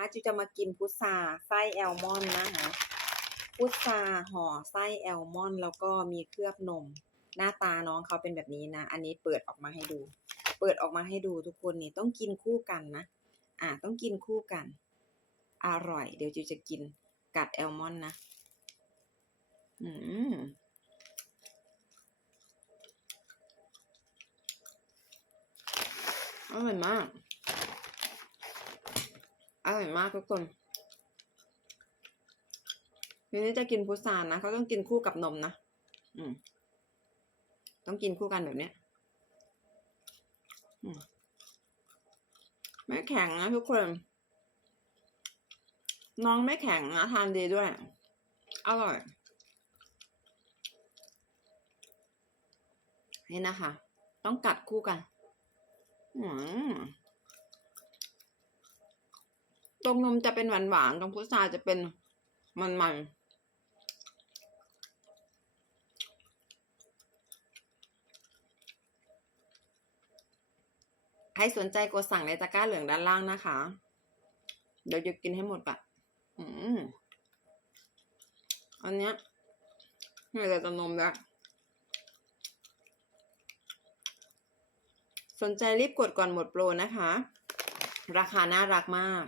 นะคะจูจะมากินพุทราไส้แอลมอนนะคะพุทราห่อไส้แอลมอนแล้วก็มีเคลือบนม หน้าตาน้องเขาเป็นแบบนี้นะ อันนี้เปิดออกมาให้ดู เปิดออกมาให้ดูทุกคนนี่ต้องกินคู่กันนะ อ่าต้องกินคู่กัน อร่อย เดี๋ยวจูจะกินกัดแอลมอนนะอืมอร่อยมาก ร่อยมากทุกคนทีนี้จะกินพุทรานะเขาต้องกินคู่กับนมนะอืม ต้องกินคู่กันแบบเนี้ยอืมไม่แข็งนะทุกคน น้องไม่แข็งนะทานดีด้วย อร่อย นี่นะคะ ต้องกัดคู่กัน อืม ตรงนมจะเป็นหวานหวานตรงพุทราจะเป็นมันมันๆใครสนใจกดสั่งในตะกร้าเหลืองด้านล่างนะคะ เดี๋ยวจะกินให้หมดก่อนอืมอันเนี้ยไม่แต่จะนมแล้วสนใจรีบกดก่อนหมดโปรนะคะ ราคาน่ารักมาก